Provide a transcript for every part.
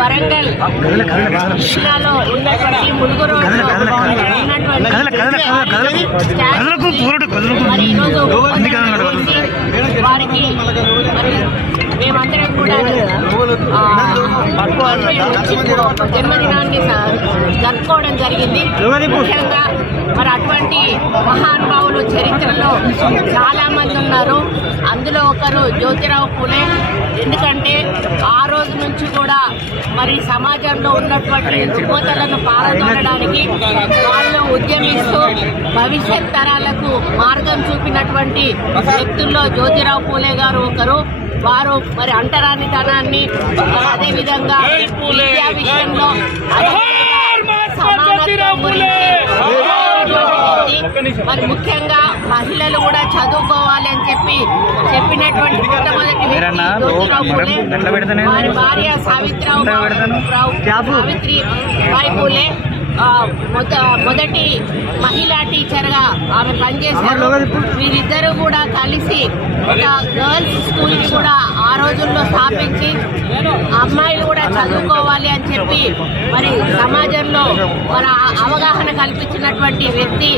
వరంగల్ జిల్లాలో ఉన్నటువంటి ములుగు రోడ్లో ఉన్నటువంటి వారికి మరి మేమందరం కూడా జన్మదినాన్ని జరుపుకోవడం జరిగింది. ముఖ్యంగా మరి అటువంటి మహానుభావులు చరిత్రలో చాలా మంది ఉన్నారు. అందులో ఒకరు జ్యోతిరావు పూలే. ఎందుకంటే ఆ రోజు నుంచి కూడా మరి సమాజంలో ఉన్నటువంటి రుగ్మతలను పాల్గొనడానికి ఉద్యమిస్తూ భవిష్యత్ తరాలకు మార్గం చూపినటువంటి వ్యక్తుల్లో జ్యోతిరావు పూలే గారు ఒకరు. వారు మరి అంటరానితనాన్ని అదే విధంగా విద్యా విషయంలో అదేవిధంగా సమానత్వం గురించి మరి ముఖ్యంగా మహిళలు కూడా చదువుకోవాలి అని చెప్పి చెప్పినటువంటి మొట్టమొదటి వ్యక్తి జ్యోతిరావు పూలే. వారి భార్య సావిత్రావు రావు సావిత్రి బాయి పూలే. మొదటి మహిళా టీచర్గా ఆమె పనిచేశారు. వీరిద్దరూ కూడా కలిసి ఒక గర్ల్స్ స్కూల్ కూడా ఆ రోజుల్లో స్థాపించి అమ్మాయిలు కూడా చదువుకోవాలి అని చెప్పి మరి సమాజంలో మన అవగాహన కల్పించినటువంటి వ్యక్తి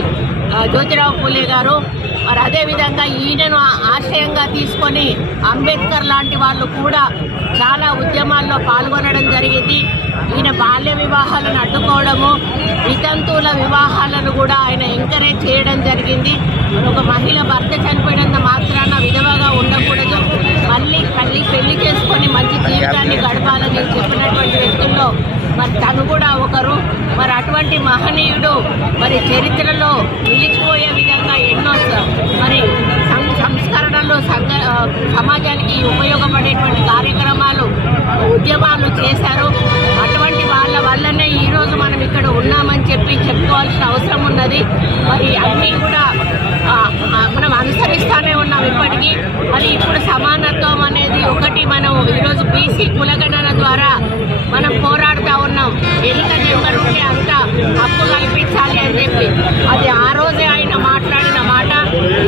జ్యోతిరావు పూలే గారు. మరి అదేవిధంగా ఈయనను ఆశయంగా తీసుకొని అంబేద్కర్ లాంటి వాళ్ళు కూడా చాలా ఉద్యమాల్లో పాల్గొనడం జరిగింది. ఈయన బాల్య వివాహాలను అడ్డుకోవడము వితంతువుల వివాహాలను కూడా ఆయన ఎంకరేజ్ చేయడం జరిగింది. ఒక మహిళ భర్త చనిపోయినంత మాత్రాన విధవగా ఉండకూడదు జీవితాన్ని గడపాలని చెప్పినటువంటి వ్యక్తుల్లో మరి తను కూడా ఒకరు. మరి అటువంటి మహనీయుడు మరి చరిత్రలో నిలిచిపోయే విధంగా ఎన్నో మరి సంస్కరణలు సమాజానికి ఉపయోగపడేటువంటి కార్యక్రమాలు ఉద్యమాలు చేశారు. అటువంటి వాళ్ళ వల్లనే ఈరోజు మనం ఇక్కడ ఉన్నామని చెప్పి చెప్పుకోవాల్సిన అవసరం ఉన్నది. మరి అన్నీ కూడా మనం అనుసరిస్తానే ఉన్నాం ఇప్పటికీ. మరి ఇప్పుడు సమానత్వం అనేది మనం ఈరోజు బీసీ కులగణన ద్వారా మనం పోరాడుతూ ఉన్నాం. ఎంత నెంబర్ ఉంటే అంత హక్కు కల్పించాలి అని చెప్పి. అది ఆ రోజే ఆయన మాట్లాడిన మాట.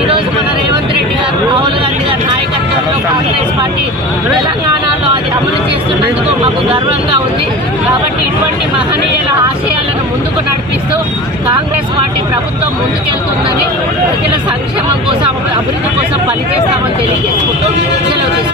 ఈరోజు మన రేవంత్ రెడ్డి గారు రాహుల్ గాంధీ గారి నాయకత్వంలో కాంగ్రెస్ పార్టీ తెలంగాణలో అది అమలు చేస్తున్నందుకు మాకు గర్వంగా ఉంది. కాబట్టి ఇటువంటి మహనీయుల ఆశయాలను ముందుకు నడిపిస్తూ కాంగ్రెస్ పార్టీ ప్రభుత్వం ముందుకెళ్తుందని ప్రజల సంక్షేమం కోసం అభివృద్ధి కోసం పనిచేస్తామని తెలియజేసుకుంటూ